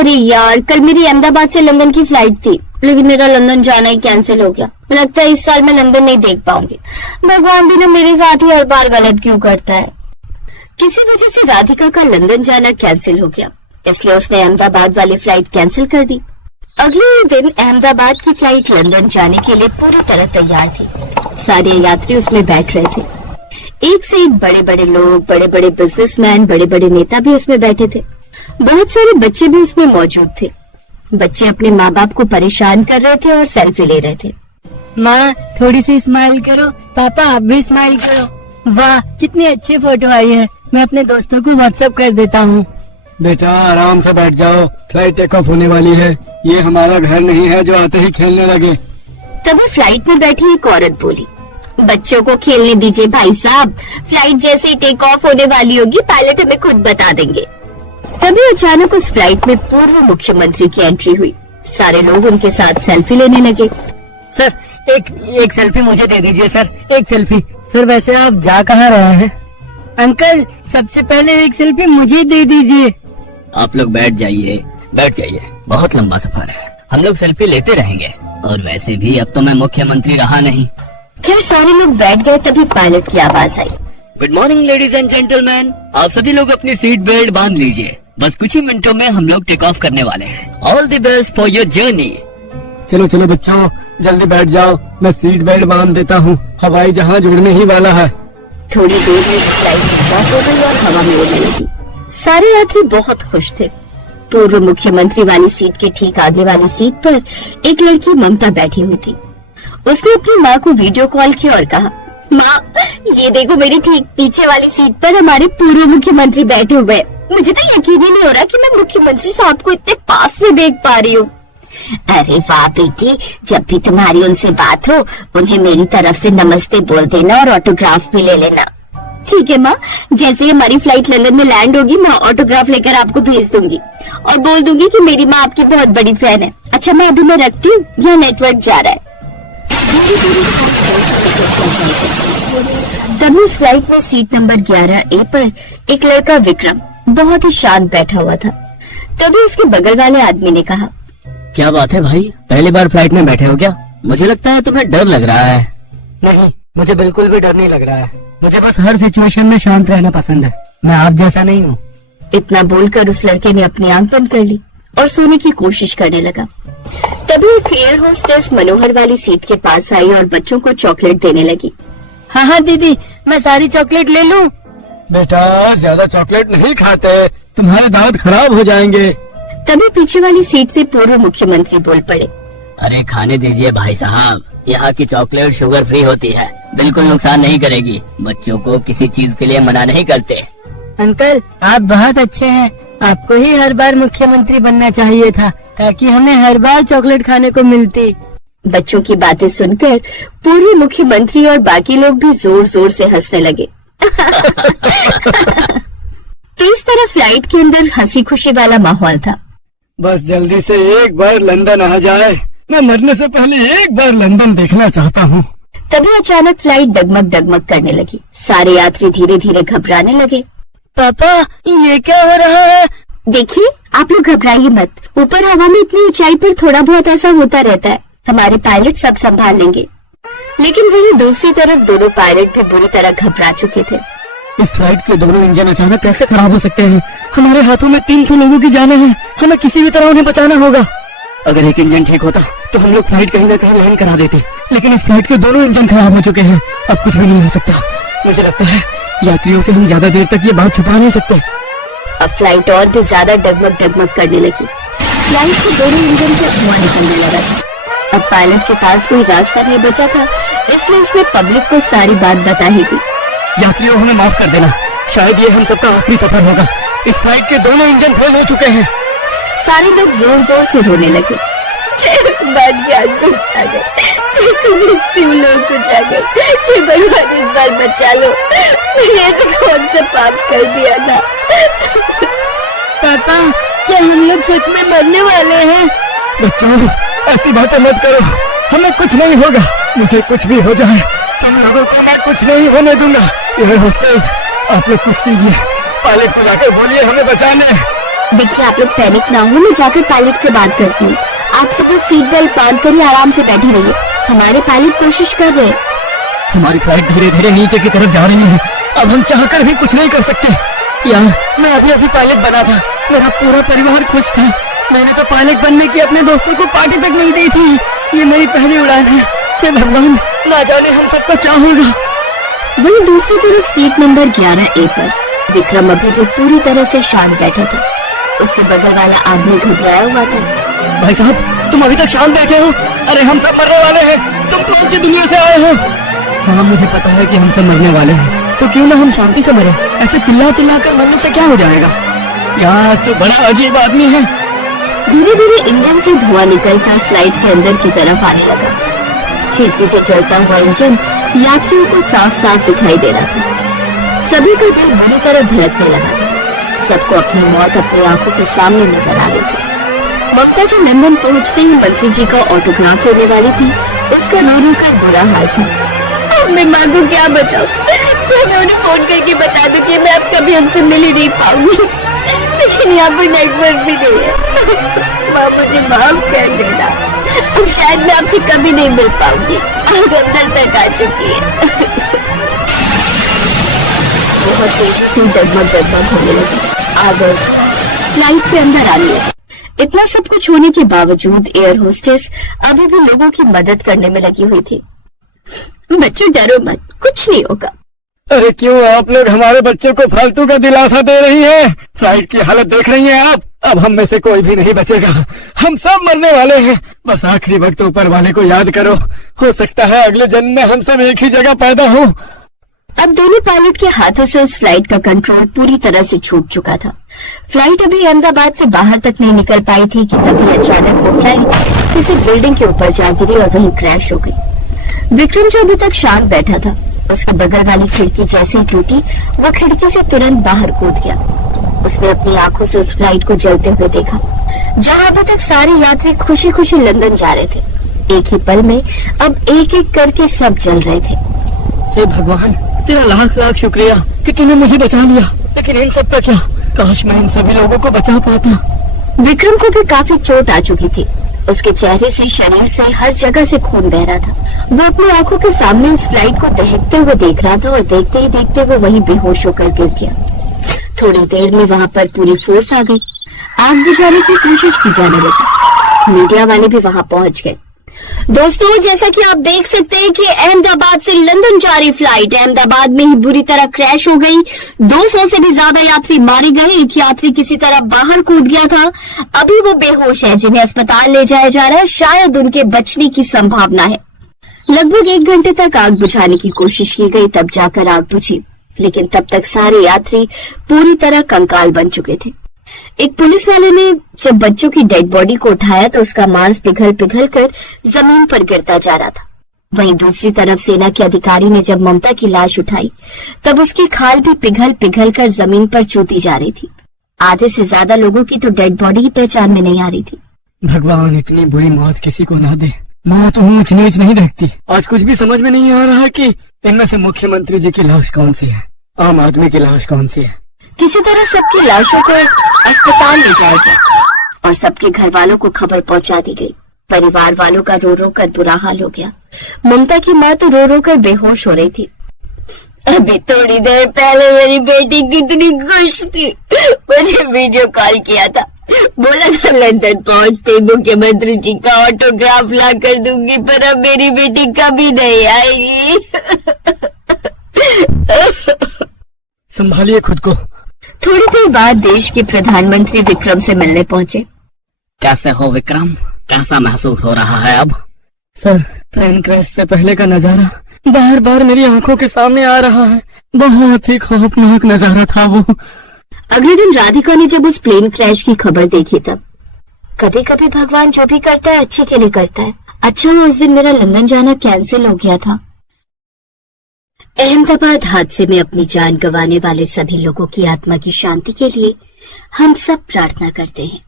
अरे यार, कल मेरी अहमदाबाद से लंदन की फ्लाइट थी, लेकिन मेरा लंदन जाना ही कैंसिल हो गया। लगता है इस साल मैं लंदन नहीं देख पाऊंगी। भगवान भी ना मेरे साथ ही हर बार गलत क्यों करता है। किसी वजह से राधिका का लंदन जाना कैंसिल हो गया, इसलिए उसने अहमदाबाद वाली फ्लाइट कैंसिल कर दी। अगले ही दिन अहमदाबाद की फ्लाइट लंदन जाने के लिए पूरी तरह तैयार थी। सारे यात्री उसमें बैठ रहे थे। एक से एक बड़े बड़े लोग, बड़े बड़े बिजनेसमैन, बड़े बड़े नेता भी उसमें बैठे थे। बहुत सारे बच्चे भी उसमें मौजूद थे। बच्चे अपने माँ बाप को परेशान कर रहे थे और सेल्फी ले रहे थे। माँ थोड़ी सी स्माइल करो, पापा आप भी स्माइल करो। वाह कितनी अच्छी फोटो आई है, मैं अपने दोस्तों को व्हाट्सएप कर देता हूँ। बेटा आराम से बैठ जाओ, फ्लाइट टेक ऑफ होने वाली है। ये हमारा घर नहीं है जो आते ही खेलने लगे। तभी फ्लाइट में बैठी एक औरत बोली, बच्चों को खेलने दीजिए भाई साहब, फ्लाइट जैसे ही टेक ऑफ होने वाली होगी पायलट हमें खुद बता देंगे। तभी अचानक उस फ्लाइट में पूर्व मुख्यमंत्री की एंट्री हुई। सारे लोग उनके साथ सेल्फी लेने लगे। सर एक सेल्फी मुझे दे दीजिए सर, एक सेल्फी। सर वैसे आप जा कहाँ रहे हैं? अंकल सबसे पहले एक सेल्फी मुझे दे दीजिए। आप लोग बैठ जाइए, बहुत लंबा सफर है, हम लोग सेल्फी लेते रहेंगे। और वैसे भी अब तो मैं मुख्यमंत्री रहा नहीं। फिर सारे लोग बैठ गए। तभी पायलट की आवाज आई, good morning ladies and gentleman, आप सभी लोग अपनी सीट बेल्ट बांध लीजिए, बस कुछ ही मिनटों में हम लोग टेक ऑफ करने वाले हैं। All the best for your journey. चलो चलो बच्चों जल्दी बैठ जाओ, मैं सीट बेल्ट बांध देता हूँ, हवाई जहाज उड़ने ही वाला है। थोड़ी देर में फ्लाइट क्रॉस हो गई और हवा में उड़ने लगी। सारे यात्री बहुत खुश थे। पूर्व मुख्यमंत्री वाली सीट के ठीक आगे वाली सीट पर एक लड़की ममता बैठी हुई थी। उसने अपनी माँ को वीडियो कॉल किया और कहा, माँ ये देखो मेरी ठीक पीछे वाली सीट पर हमारे पूर्व मुख्यमंत्री बैठे हुए हैं। मुझे तो यकीन ही नहीं हो रहा कि मैं मुख्यमंत्री साहब को इतने पास से देख पा रही हूँ। अरे वाह बेटी, जब भी तुम्हारी उनसे बात हो उन्हें मेरी तरफ से नमस्ते बोल देना और ऑटोग्राफ भी ले लेना। ठीक है माँ, जैसे ही हमारी फ्लाइट लंदन में लैंड होगी मैं ऑटोग्राफ लेकर आपको भेज दूंगी और बोल दूंगी कि मेरी माँ आपकी बहुत बड़ी फैन है। अच्छा मैं अभी मैं रखती हूँ, यहाँ नेटवर्क जा रहा है। तभी उस फ्लाइट में सीट नंबर 11A पर एक लड़का विक्रम बहुत ही शांत बैठा हुआ था। तभी उसके बगल वाले आदमी ने कहा, क्या बात है भाई, पहली बार फ्लाइट में बैठे हो क्या? मुझे लगता है तुम्हें डर लग रहा है। नहीं मुझे बिल्कुल भी डर नहीं लग रहा है, मुझे बस हर सिचुएशन में शांत रहना पसंद है, मैं आप जैसा नहीं हूँ। इतना बोलकर उस लड़के ने अपनी आंख बंद कर ली और सोने की कोशिश करने लगा। तभी एक एयर होस्टेस मनोहर वाली सीट के पास आई और बच्चों को चॉकलेट देने लगी। हाँ हाँ दीदी, मैं सारी चॉकलेट ले लूँ? बेटा ज्यादा चॉकलेट नहीं खाते, तुम्हारे दांत खराब हो जाएंगे। तभी पीछे वाली सीट से पूर्व मुख्यमंत्री बोल पड़े, अरे खाने दीजिए भाई साहब, यहाँ की चॉकलेट शुगर फ्री होती है, बिल्कुल नुकसान नहीं करेगी, बच्चों को किसी चीज के लिए मना नहीं करते। अंकल आप बहुत अच्छे हैं, आपको ही हर बार मुख्यमंत्री बनना चाहिए था ताकि हमें हर बार चॉकलेट खाने को मिलती। बच्चों की बातें सुनकर पूर्व मुख्यमंत्री और बाकी लोग भी जोर जोर से हंसने लगे। तो इस तरह फ्लाइट के अंदर हंसी खुशी वाला माहौल था। बस जल्दी से एक बार लंदन आ जाए, मैं मरने से पहले एक बार लंदन देखना चाहता हूँ। तभी अचानक फ्लाइट डगमग डगमग करने लगी। सारे यात्री धीरे धीरे घबराने लगे। पापा ये क्या हो रहा है? देखिए आप लोग घबराइए मत, ऊपर हवा में इतनी ऊंचाई पर थोड़ा बहुत ऐसा होता रहता है, हमारे पायलट सब संभाल लेंगे। लेकिन वहीं दूसरी तरफ दोनों पायलट भी बुरी तरह घबरा चुके थे। इस फ्लाइट के दोनों इंजन अचानक कैसे खराब हो सकते हैं? हमारे हाथों में 300 लोगों की जानें हैं, हमें किसी भी तरह उन्हें बचाना होगा। अगर एक इंजन ठीक होता तो हम लोग फ्लाइट कहीं न कहीं लैंड करा देते, लेकिन इस फ्लाइट के दोनों इंजन खराब हो चुके हैं, अब कुछ भी नहीं हो सकता। मुझे लगता है यात्रियों से हम ज्यादा देर तक ये बात छुपा नहीं सकते। अब फ्लाइट और भी ज्यादा डगमग डगमग करने लगी। फ्लाइट के दोनों इंजन से धुआं निकलने लगा था। अब पायलट के पास कोई रास्ता नहीं बचा था, इसलिए उसने पब्लिक को सारी बात बता ही दी। यात्रियों हमें माफ कर देना, शायद ये हम सबका आखिरी सफर होगा, इस फ्लाइट के दोनों इंजन फेल हो चुके हैं। सारे लोग जोर जोर से रोने लगे। भगवान इस बार बचा लो, मैंने ऐसे कौन सा पाप कर दिया था। पापा क्या हम लोग सच में मरने वाले हैं? बच्चों ऐसी बातें मत करो, हमें कुछ नहीं होगा, मुझे कुछ भी हो जाए तुम लोगों को मैं कुछ नहीं होने दूंगा। एयर होस्टेस आप लोग कुछ कीजिए, पायलट को जाकर बोलिए हमें बचाने। देखिए आप लोग पैनिक ना हो, मैं जाकर पायलट से बात करती हूँ। आप सब लोग सीट बेल्ट बांध कर ही आराम से बैठे रहिए, हमारे पायलट कोशिश कर रहे हैं। हमारी फ्लाइट धीरे धीरे नीचे की तरफ जा रही है, अब हम चाहकर भी कुछ नहीं कर सकते। यार मैं अभी अभी पायलट बना था, मेरा पूरा परिवार खुश था। मैंने तो पायलट बनने की अपने दोस्तों को पार्टी तक नहीं दी थी। ये मेरी पहली उड़ान है। हे भगवान, ना जाने हम सबका क्या होगा। वहीं दूसरी तरफ सीट नंबर 11A पर विक्रम अभी भी पूरी तरह से शांत बैठा था। उसके बगल वाला आदमी घबराया हुआ था। भाई साहब, तुम अभी तक शांत बैठे हो? अरे हम सब मरने वाले हैं, तुम कौन सी दुनिया से आए हो? हाँ मुझे पता है कि हम सब मरने वाले हैं, तो क्यों ना हम शांति से मरे। ऐसे चिल्ला चिल्ला कर मरने से क्या हो जाएगा? यार तू बड़ा अजीब आदमी है। धीरे धीरे इंजन से धुआं निकलकर फ्लाइट के अंदर की तरफ आने लगा। खिड़की से चलता हुआ इंजन यात्रियों को साफ साफ दिखाई दे रहा था। सभी का दिल बुरी तरह धड़कने लगा था। सबको अपनी मौत अपनी आंखों के सामने नजर आ रही थी। ममता जो लंदन पहुंचते ही मंत्री जी का ऑटोग्राफ होने वाली थी, उसका रो रो कर बुरा हाल था। अब मैं माँ को क्या बताऊं? क्या मैं उन्हें फोन करके बता दूं कि मैं अब कभी उनसे मिल ही नहीं पाऊंगी? लेकिन यहाँ पर नेटवर्क भी नहीं है। माँ मुझे माफ कर देना, अब शायद मैं आपसे कभी नहीं मिल पाऊंगी। आग अंदर तक आ चुकी है। बहुत तेजी से डगमग होने लगी। आग फ्लाइट के अंदर आने लगी। इतना सब कुछ होने के बावजूद एयर होस्टेस अभी भी लोगों की मदद करने में लगी हुई थी। बच्चों डरो मत, कुछ नहीं होगा। अरे क्यों आप लोग हमारे बच्चों को फालतू का दिलासा दे रही हैं? फ्लाइट की हालत देख रही हैं आप? अब हम में से कोई भी नहीं बचेगा, हम सब मरने वाले हैं। बस आखिरी वक्त ऊपर वाले को याद करो, हो सकता है अगले जन्म में हम सब एक ही जगह पैदा हो। अब दोनों पायलट के हाथों से उस फ्लाइट का कंट्रोल पूरी तरह से छूट चुका था। फ्लाइट अभी अहमदाबाद से बाहर तक नहीं निकल पाई थी कि तभी अचानक वो फ्लाइट किसी बिल्डिंग के ऊपर जा गिरी और वहीं क्रैश हो गई। विक्रम जो अभी तक शांत बैठा था, उसके बगल वाली खिड़की जैसे ही टूटी, वो खिड़की से तुरंत बाहर कूद गया। उसने अपनी आंखों से उस फ्लाइट को जलते हुए देखा, जहां अभी तक सारे यात्री खुशी खुशी लंदन जा रहे थे। एक ही पल में अब एक एक करके सब जल रहे थे। हे भगवान, तेरा लाख लाख शुक्रिया कि तूने मुझे बचा लिया। लेकिन इन सब का क्या? काश मैं इन सभी लोगों को बचा पाता। विक्रम को भी काफी चोट आ चुकी थी। उसके चेहरे से, शरीर से, हर जगह से खून बह रहा था। वो अपनी आंखों के सामने उस फ्लाइट को दहकते हुए देख रहा था और देखते ही देखते वो वहीं बेहोश होकर गिर गया। थोड़ी देर में वहां पर पूरी फोर्स आ गई। आग बुझाने की कोशिश की जाने लगी। मीडिया वाले भी वहां पहुंच गए। दोस्तों, जैसा कि आप देख सकते हैं कि अहमदाबाद से लंदन जा रही फ्लाइट अहमदाबाद में ही बुरी तरह क्रैश हो गई। 200 से भी ज्यादा यात्री मारे गए। एक यात्री किसी तरह बाहर कूद गया था। अभी वो बेहोश है, जिन्हें अस्पताल ले जाया जा रहा है। शायद उनके बचने की संभावना है। लगभग 1 घंटे तक आग बुझाने की कोशिश की गई, तब जाकर आग बुझी। लेकिन तब तक सारे यात्री पूरी तरह कंकाल बन चुके थे। एक पुलिस वाले ने जब बच्चों की डेड बॉडी को उठाया तो उसका मांस पिघल पिघल कर जमीन पर गिरता जा रहा था। वहीं दूसरी तरफ सेना के अधिकारी ने जब ममता की लाश उठाई, तब उसकी खाल भी पिघल पिघल कर जमीन पर चूती जा रही थी। आधे से ज्यादा लोगों की तो डेड बॉडी ही पहचान में नहीं आ रही थी। भगवान, इतनी बुरी मौत किसी को ना दे। मौत ऊंच नीच नहीं देखती। आज कुछ भी समझ में नहीं आ रहा कि इनमें से मुख्यमंत्री जी की लाश कौन सी है, आम आदमी की लाश कौन सी है। किसी तरह सबकी लाशों को अस्पताल ले जाया गया और सबके घर वालों को खबर पहुंचा दी गई। परिवार वालों का रो रो कर बुरा हाल हो गया। ममता की माँ तो रो रो कर बेहोश हो रही थी। अभी थोड़ी देर पहले मेरी बेटी कितनी खुश थी, मुझे वीडियो कॉल किया था। बोला था लंदन पहुंचते मुख्यमंत्री जी का ऑटोग्राफ ला कर दूंगी, पर अब मेरी बेटी कभी नहीं आएगी। संभालिए खुद को। थोड़ी देर बाद देश के प्रधानमंत्री विक्रम से मिलने पहुंचे। कैसे हो विक्रम? कैसा महसूस हो रहा है अब? सर, प्लेन क्रैश से पहले का नजारा बार बार मेरी आंखों के सामने आ रहा है। बहुत ही खौफनाक नजारा था वो। अगले दिन राधिका ने जब उस प्लेन क्रैश की खबर देखी, तब कभी कभी भगवान जो भी करता है अच्छे के लिए करता है। अच्छा हुआ उस दिन मेरा लंदन जाना कैंसिल हो गया था। अहमदाबाद हादसे में अपनी जान गंवाने वाले सभी लोगों की आत्मा की शांति के लिए हम सब प्रार्थना करते हैं।